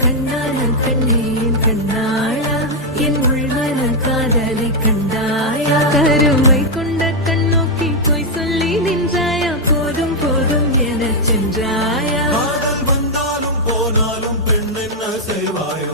கண்ணான கண்ணே என் கண்ணாளா என் உள்மன காதலை கண்டாயா கருமை கொண்ட கண்ணோக்கி போய் சொல்லி நின்றாயா போதும் போதும் என சென்றாயா வந்தாலும் போனாலும் பெண் என்ன செய்வாயோ